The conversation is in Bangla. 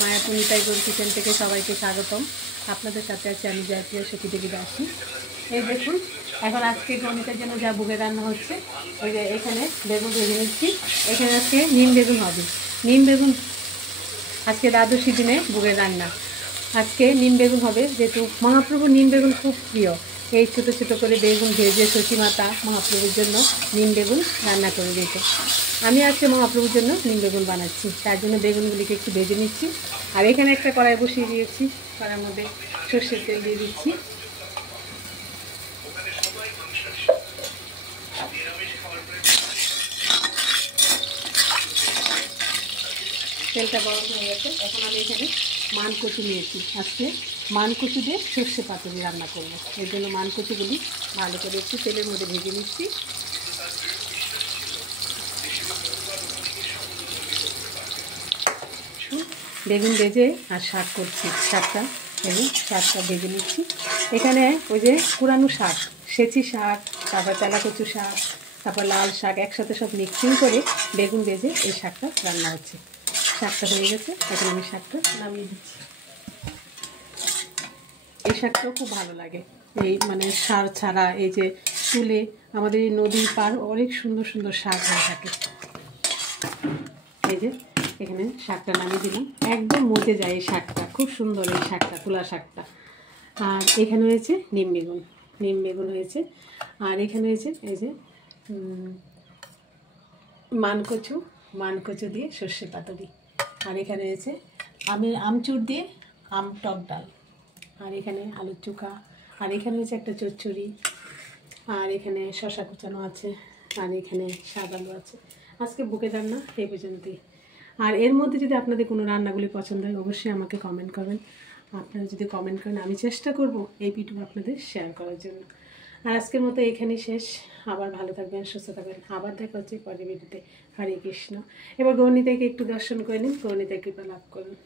মায়াপুরি টাইগর কিচেন থেকে সবাইকে স্বাগতম। আপনাদের সাথে আছি আমি জয়প্রিয়া সখী দেবী দাসী। এই দেখুন, এখন আজকে গণিতের জন্য যা বুকে রান্না হচ্ছে, ওই যে এখানে বেগুন ভেজে নিচ্ছি। এখানে আজকে নিম বেগুন হবে। নিম বেগুন আজকে দ্বাদশী দিনে বুকের রান্না। আজকে নিম বেগুন হবে, যেহেতু মহাপ্রভু নিম বেগুন খুব প্রিয়। এই ছোটো ছোটো করে বেগুন ভেজে সতী মাতা মহাপ্রভুর জন্য নিম বেগুন রান্না করে দিত। আমি আজকে মহাপ্রভুর জন্য নিম বেগুন বানাচ্ছি, তার জন্য বেগুনগুলিকে একটু ভেজে নিচ্ছি। আর এখানে একটা কড়াই বসিয়ে দিয়েছি, কড়াইয়ের মধ্যে সর্ষের তেল দিয়ে দিচ্ছি। তেলটা গরম হয়ে গেছে, এখন আমি এখানে মানকচু নিয়েছি। আজকে মানকচু দিয়ে সর্ষে পাতুরি রান্না করবো, এর জন্য মানকচুগুলি ভালো করে একটু তেলের মধ্যে ভেজে নিচ্ছি। বেগুন ভেজে আর শাক করছি, শাকটা ভেজে নিচ্ছি। এখানে ওই যে পুরানো শাক, সেচি শাক, তারপর তেলাকচু শাক, তারপর লাল শাক একসাথে সব মিক্সিং করে বেগুন ভেজে এই শাকটা রান্না হচ্ছে। শাকটা হয়ে গেছে, এখন আমি শাকটা নামিয়ে দিচ্ছি। এই শাকটাও খুব ভালো লাগে, এই মানে সার ছাড়া। এই যে চুলে আমাদের এই নদীর পার অনেক সুন্দর সুন্দর শাক হয়ে থাকে। এই যে এখানে শাকটা নামিয়ে দিলাম, একদম মজে যায় এই শাকটা, খুব সুন্দর এই শাকটা, তুলা শাকটা। আর এখানে হয়েছে নিম বেগুন হয়েছে। আর এখানে হয়েছে এই যে মানকচু দিয়ে সর্ষে পাতুরি। আর এখানে হয়েছে আমচুর দিয়ে আম টক ডাল। আর এখানে আলুর চোখা। আর এখানে হয়েছে একটা চচ্চড়ি। আর এখানে শশা কুচানো আছে। আর এখানে শাক আলু আছে। আজকে বুকের রান্না এই পর্যন্তই। আর এর মধ্যে যদি আপনাদের কোনো রান্নাগুলি পছন্দ হয়, অবশ্যই আমাকে কমেন্ট করবেন। আপনারা যদি কমেন্ট করেন, আমি চেষ্টা করব এই ভিডিও আপনাদের শেয়ার করার জন্য। আর আজকের মতো এখানেই শেষ। আবার ভালো থাকবেন, সুস্থ থাকবেন। আবার দেখা হচ্ছে পরের ভিডিওতে। হরে কৃষ্ণ। এবার গৌরনীতাকে একটু দর্শন করে নিন, গৌরনীতার কৃপা লাভ করুন।